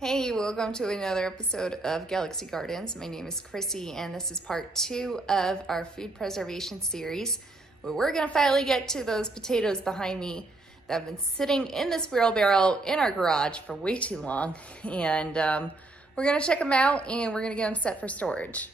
Hey, welcome to another episode of Galaxy Gardens. My name is Chrissy, and this is part 2 of our food preservation series, where we're gonna finally get to those potatoes behind me that have been sitting in this wheelbarrow in our garage for way too long. And we're gonna check them out and we're gonna get them set for storage.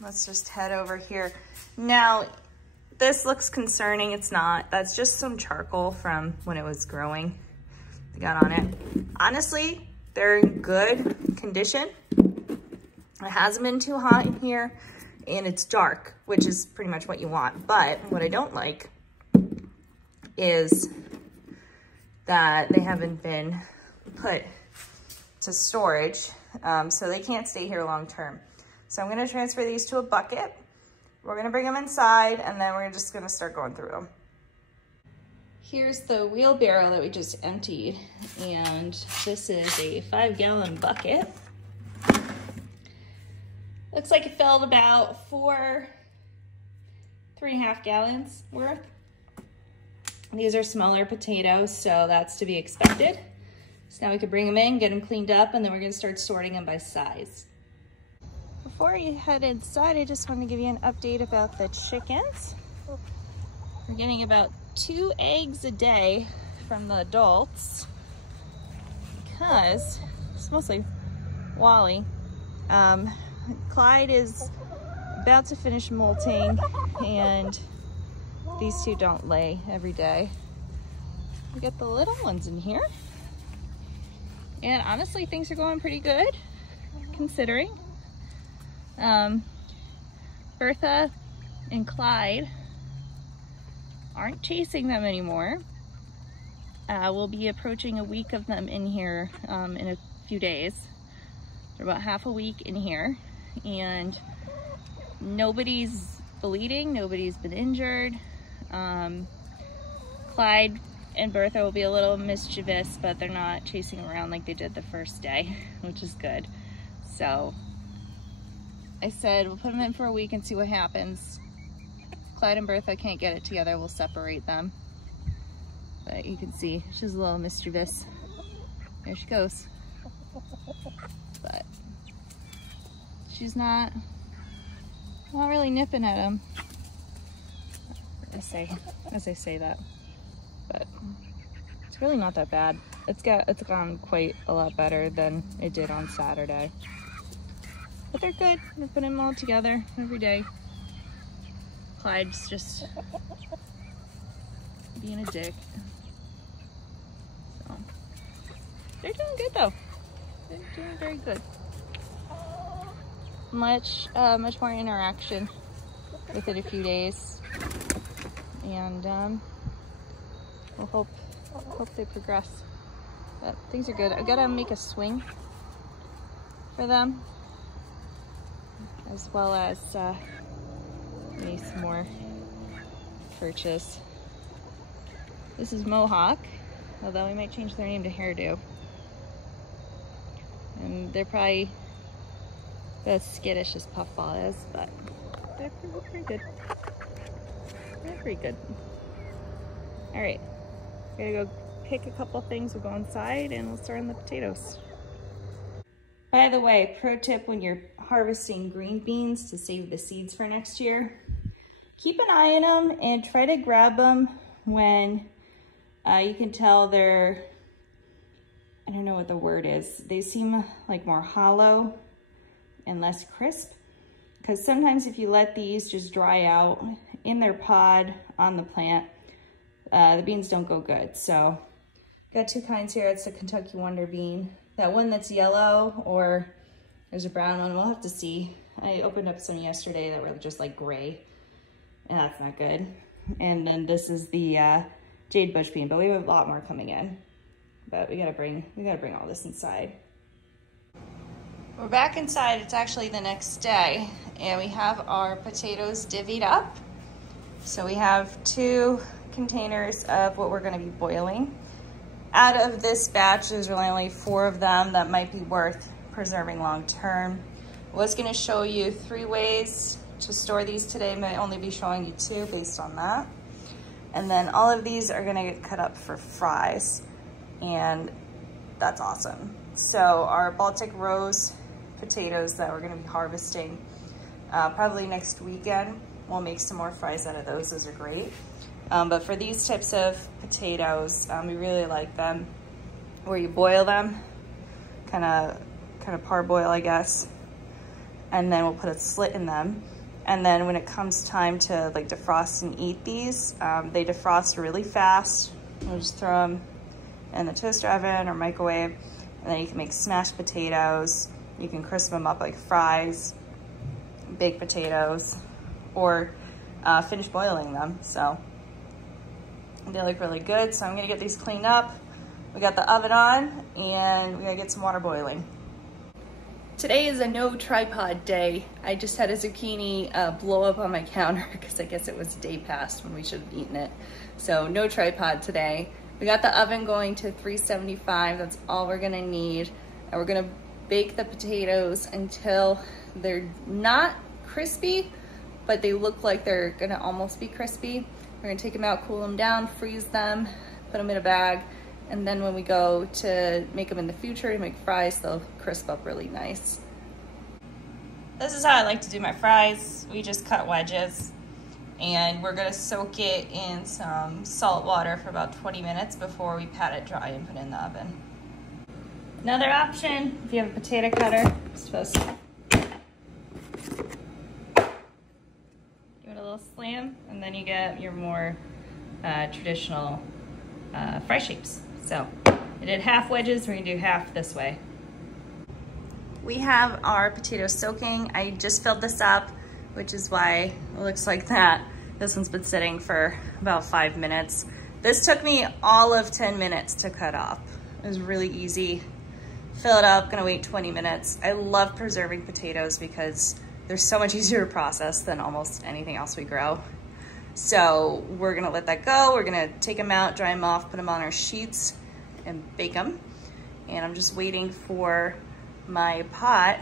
Let's just head over here. Now, this looks concerning. It's not. That's just some charcoal from when it was growing. They got on it. Honestly, they're in good condition. It hasn't been too hot in here, and it's dark, which is pretty much what you want. But what I don't like is that they haven't been put to storage, so they can't stay here long term. So I'm gonna transfer these to a bucket. We're gonna bring them inside, and then we're just gonna start going through them. Here's the wheelbarrow that we just emptied, and this is a 5-gallon bucket. Looks like it filled about 3.5 gallons worth. These are smaller potatoes, so that's to be expected. So now we can bring them in, get them cleaned up, and then we're gonna start sorting them by size. Before you head inside, I just want to give you an update about the chickens. We're getting about 2 eggs a day from the adults because it's mostly Wally. Clyde is about to finish molting, and these two don't lay every day. We got the little ones in here, and honestly, things are going pretty good considering. Bertha and Clyde aren't chasing them anymore. We'll be approaching a week of them in here in a few days. They're about half a week in here, and nobody's bleeding, nobody's been injured. Clyde and Bertha will be a little mischievous, but they're not chasing around like they did the first day, which is good. So I said we'll put them in for a week and see what happens. If Clyde and Bertha can't get it together, we'll separate them. But you can see she's a little mischievous. There she goes. But she's not really nipping at him, as I say that. But it's really not that bad. It's gone quite a lot better than it did on Saturday. But they're good. We're putting them all together every day. Clyde's just being a dick. So they're doing good though. They're doing very good. Much more interaction within a few days, and we'll hope they progress. But things are good. I gotta make a swing for them, as well as maybe some more perches. This is Mohawk, although we might change their name to Hairdo. And they're probably as skittish as Puffball is, but they're pretty good. They're pretty good. All right, gotta go pick a couple things. We'll go inside and we'll start on the potatoes. By the way, pro tip when you're harvesting green beans to save the seeds for next year, keep an eye on them and try to grab them when you can tell they're, I don't know what the word is, they seem like more hollow and less crisp. Because sometimes if you let these just dry out in their pod on the plant, the beans don't go good. So got 2 kinds here. It's the Kentucky Wonder Bean. That one that's yellow, or there's a brown one, we'll have to see. I opened up some yesterday that were just like gray, and that's not good. And then this is the jade bush bean, but we have a lot more coming in. But we gotta bring all this inside. We're back inside. It's actually the next day, and we have our potatoes divvied up. So we have 2 containers of what we're gonna be boiling. Out of this batch, there's really only 4 of them that might be worth preserving long term. I was gonna show you 3 ways to store these today. I might only be showing you 2 based on that. And then all of these are gonna get cut up for fries, and that's awesome. So our Baltic Rose potatoes that we're gonna be harvesting probably next weekend, we'll make some more fries out of those. Those are great. But for these types of potatoes, we really like them where you boil them, kind of parboil, I guess, and then we'll put a slit in them. And then when it comes time to like defrost and eat these, they defrost really fast. We'll just throw them in the toaster oven or microwave, and then you can make smashed potatoes. You can crisp them up like fries, baked potatoes, or finish boiling them. So they look really good. So I'm gonna get these cleaned up. We got the oven on, and we're gonna get some water boiling. Today is a no tripod day. I just had a zucchini blow up on my counter because I guess it was day past when we should have eaten it. So no tripod today. We got the oven going to 375. That's all we're gonna need. And we're gonna bake the potatoes until they're not crispy, but they look like they're gonna almost be crispy. We're gonna take them out, cool them down, freeze them, put them in a bag, and then when we go to make them in the future to make fries, they'll crisp up really nice. This is how I like to do my fries. We just cut wedges, and we're gonna soak it in some salt water for about 20 minutes before we pat it dry and put it in the oven. Another option, if you have a potato cutter, you're supposed to give it a little slam, and then you get your more traditional fry shapes. So I did half wedges, we're gonna do half this way. We have our potatoes soaking. I just filled this up, which is why it looks like that. This one's been sitting for about 5 minutes. This took me all of 10 minutes to cut up. It was really easy. Fill it up, gonna wait 20 minutes. I love preserving potatoes because they're so much easier to process than almost anything else we grow. So we're gonna let that go. We're gonna take them out, dry them off, put them on our sheets and bake them. And I'm just waiting for my pot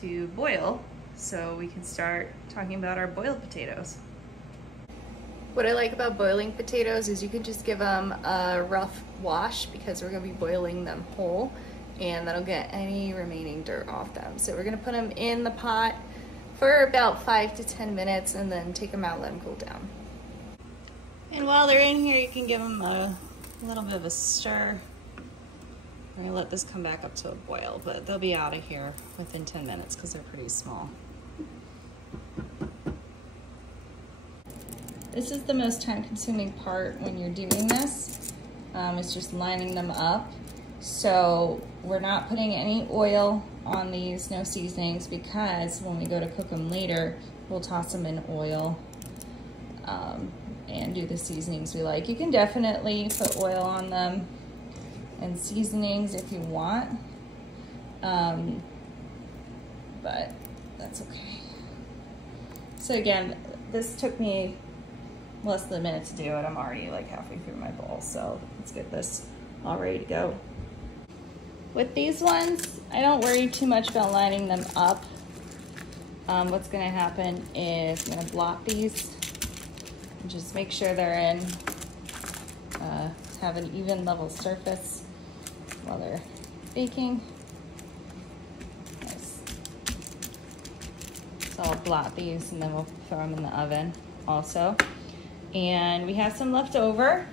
to boil so we can start talking about our boiled potatoes. What I like about boiling potatoes is you can just give them a rough wash because we're gonna be boiling them whole, and that'll get any remaining dirt off them. So we're gonna put them in the pot for about 5 to 10 minutes and then take them out, let them cool down. And while they're in here, you can give them a little bit of a stir. We're gonna let this come back up to a boil, but they'll be out of here within 10 minutes because they're pretty small. This is the most time-consuming part when you're doing this. It's just lining them up. So we're not putting any oil on these, no seasonings, because when we go to cook them later, we'll toss them in oil and do the seasonings we like. You can definitely put oil on them and seasonings if you want, but that's okay. So again, this took me less than a minute to do it. I'm already like halfway through my bowl, so let's get this all ready to go. With these ones, I don't worry too much about lining them up. What's gonna happen is I'm gonna blot these and just make sure they're in, have an even level surface while they're baking. Nice. So I'll blot these and then we'll throw them in the oven also. And we have some left over,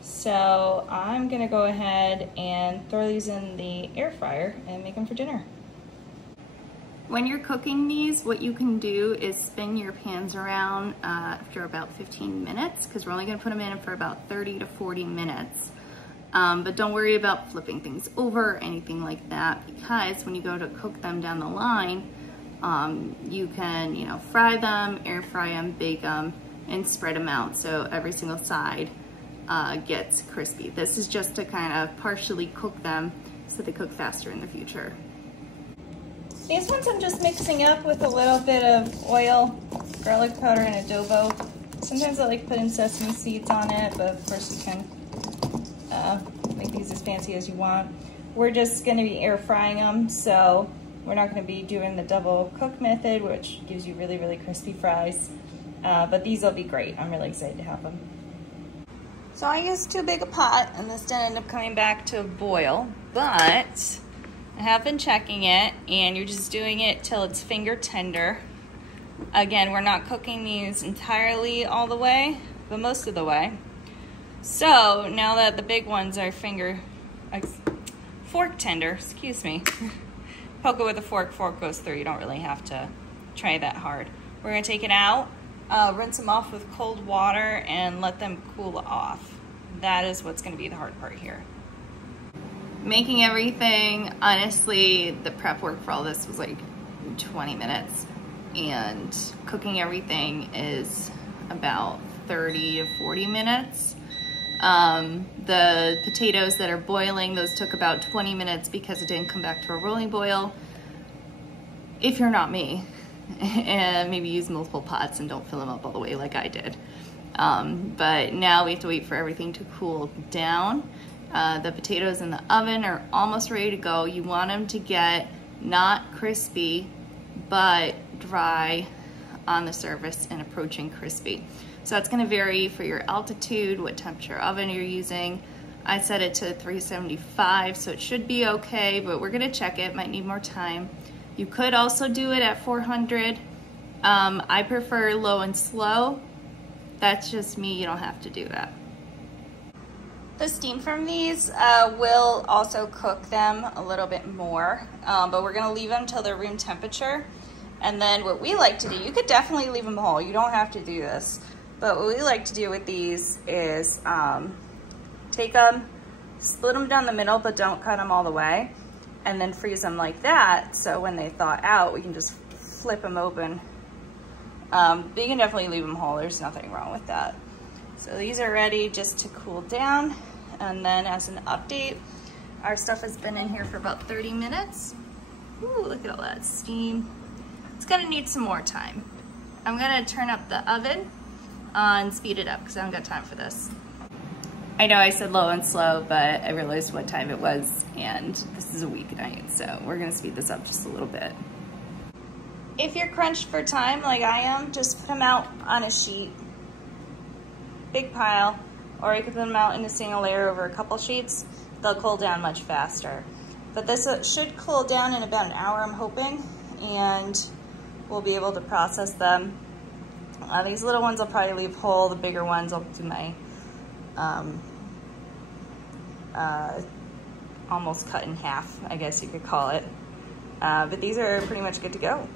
so I'm gonna go ahead and throw these in the air fryer and make them for dinner. When you're cooking these, what you can do is spin your pans around after about 15 minutes, because we're only gonna put them in for about 30 to 40 minutes. But don't worry about flipping things over or anything like that, because when you go to cook them down the line, you can, fry them, air fry them, bake them, and spread them out so every single side gets crispy. This is just to kind of partially cook them so they cook faster in the future. These ones I'm just mixing up with a little bit of oil, garlic powder, and adobo. Sometimes I like putting sesame seeds on it, but of course you can make these as fancy as you want. We're just gonna be air frying them, so we're not gonna be doing the double cook method, which gives you really, really crispy fries. But these will be great. I'm really excited to have them. So I used too big a pot, and this didn't end up coming back to a boil, but I have been checking it, and you're just doing it till it's finger tender. Again, we're not cooking these entirely all the way, but most of the way. So now that the big ones are fork tender, excuse me. Poke it with a fork, fork goes through. You don't really have to try that hard. We're gonna take it out, rinse them off with cold water, and let them cool off. That is what's gonna be the hard part here. Making everything, honestly, the prep work for all this was like 20 minutes, and cooking everything is about 30 to 40 minutes. The potatoes that are boiling, those took about 20 minutes because it didn't come back to a rolling boil. If you're not me, and maybe use multiple pots and don't fill them up all the way like I did. But now we have to wait for everything to cool down. The potatoes in the oven are almost ready to go. You want them to get not crispy, but dry on the surface and approaching crispy. So that's gonna vary for your altitude, what temperature oven you're using. I set it to 375, so it should be okay, but we're gonna check it, might need more time. You could also do it at 400. I prefer low and slow. That's just me, you don't have to do that. The steam from these will also cook them a little bit more, but we're gonna leave them till they're room temperature. And then what we like to do, you could definitely leave them whole, you don't have to do this, but what we like to do with these is take them, split them down the middle, but don't cut them all the way, and then freeze them like that, so when they thaw out, we can just flip them open. But you can definitely leave them whole, there's nothing wrong with that. So these are ready just to cool down. And then as an update, our stuff has been in here for about 30 minutes. Ooh, look at all that steam. It's gonna need some more time. I'm gonna turn up the oven and speed it up because I don't got time for this. I know I said low and slow, but I realized what time it was, and this is a weeknight, so we're gonna speed this up just a little bit. If you're crunched for time like I am, just put them out on a sheet, big pile, or you can put them out in a single layer over a couple sheets. They'll cool down much faster. But this should cool down in about an hour, I'm hoping, and we'll be able to process them. These little ones I'll probably leave whole. The bigger ones I'll do my almost cut in half, I guess you could call it. But these are pretty much good to go.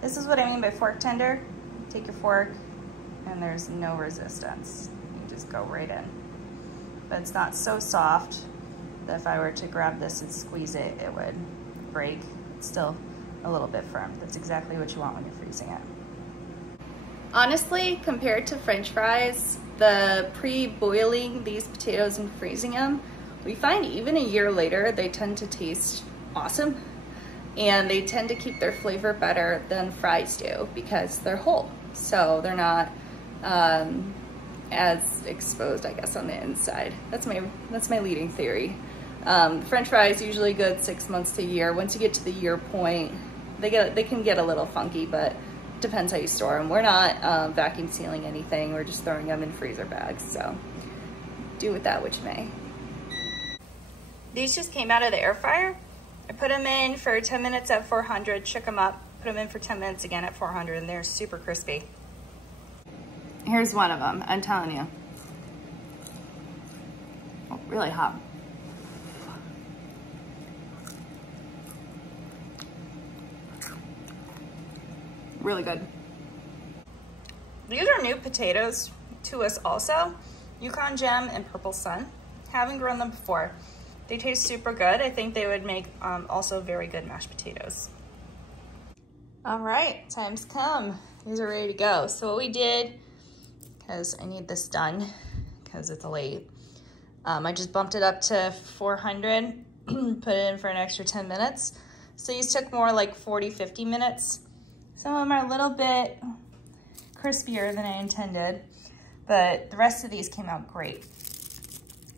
This is what I mean by fork tender. Take your fork, and there's no resistance. You just go right in. But it's not so soft that if I were to grab this and squeeze it, it would break. It's still a little bit firm. That's exactly what you want when you're freezing it. Honestly, compared to French fries, the pre-boiling these potatoes and freezing them, we find even a year later, they tend to taste awesome. And they tend to keep their flavor better than fries do because they're whole. So they're not as exposed, I guess, on the inside. That's my leading theory. French fries usually good 6 months to a year. Once you get to the year point, they can get a little funky, but depends how you store them. We're not vacuum sealing anything. We're just throwing them in freezer bags. So do with that which may. These just came out of the air fryer. I put them in for 10 minutes at 400, shook them up, put them in for 10 minutes again at 400, and they're super crispy. Here's one of them, I'm telling you. Oh, really hot. Really good. These are new potatoes to us also. Yukon Gem and Purple Sun. Haven't grown them before. They taste super good. I think they would make also very good mashed potatoes. All right, time's come. These are ready to go. So what we did, because I need this done, because it's late, I just bumped it up to 400, put it in for an extra 10 minutes. So these took more like 40, 50 minutes. Some of them are a little bit crispier than I intended, but the rest of these came out great.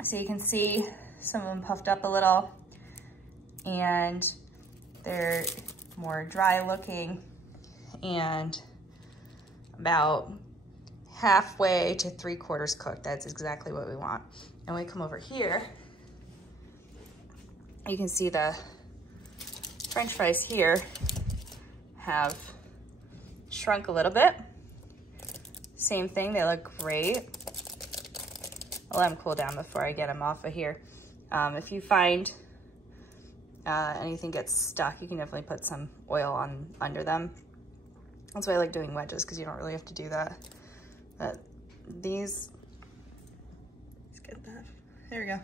So you can see some of them puffed up a little, and they're more dry looking and about halfway to 3/4 cooked. That's exactly what we want. And we come over here, you can see the French fries here have shrunk a little bit. Same thing, they look great. I'll let them cool down before I get them off of here. If you find anything gets stuck, you can definitely put some oil on under them. That's why I like doing wedges, because you don't really have to do that. But these, let's get that. There we go.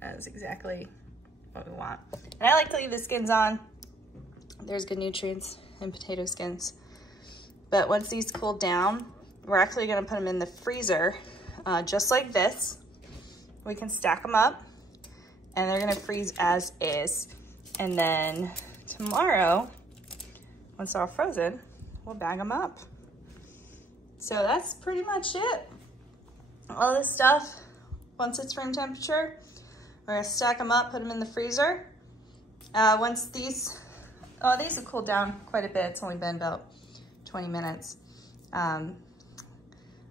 That is exactly what we want. And I like to leave the skins on. There's good nutrients in potato skins. But once these cool down, we're actually gonna put them in the freezer, just like this. We can stack them up, and they're gonna freeze as is. And then tomorrow, once they're all frozen, we'll bag them up. So that's pretty much it. All this stuff, once it's room temperature, we're gonna stack them up, put them in the freezer. Once these have cooled down quite a bit. It's only been about 20 minutes. I'm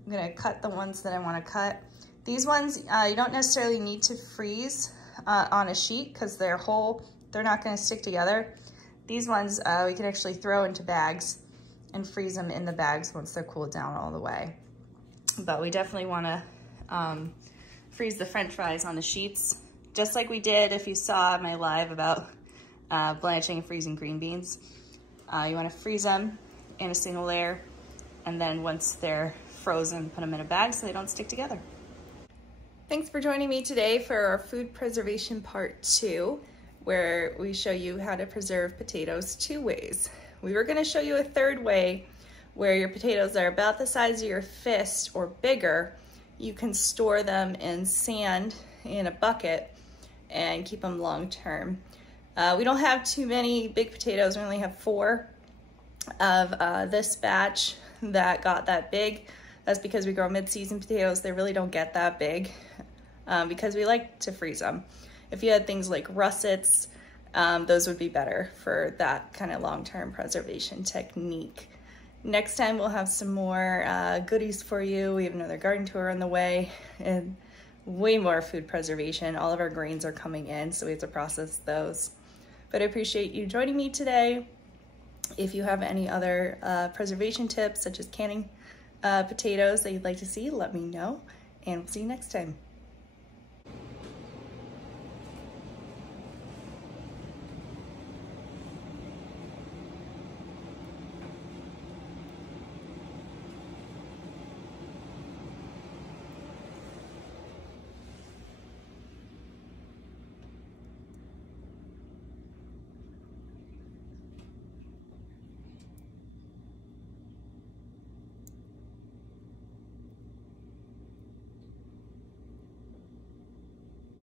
gonna cut the ones that I wanna cut. These ones, you don't necessarily need to freeze on a sheet because they're whole, they're not gonna stick together. These ones we can actually throw into bags and freeze them in the bags once they're cooled down all the way. But we definitely wanna freeze the French fries on the sheets, just like we did if you saw my live about blanching and freezing green beans. You wanna freeze them in a single layer, and then once they're frozen, put them in a bag so they don't stick together. Thanks for joining me today for our food preservation part 2, where we show you how to preserve potatoes 2 ways. We were gonna show you a 3rd way where your potatoes are about the size of your fist or bigger. You can store them in sand in a bucket and keep them long term. We don't have too many big potatoes. We only have 4 of this batch that got that big. That's because we grow mid-season potatoes. They really don't get that big because we like to freeze them. If you had things like russets, those would be better for that kind of long-term preservation technique. Next time we'll have some more goodies for you. We have another garden tour on the way and way more food preservation. All of our grains are coming in, so we have to process those. But I appreciate you joining me today. If you have any other preservation tips, such as canning potatoes that you'd like to see, let me know, and we'll see you next time.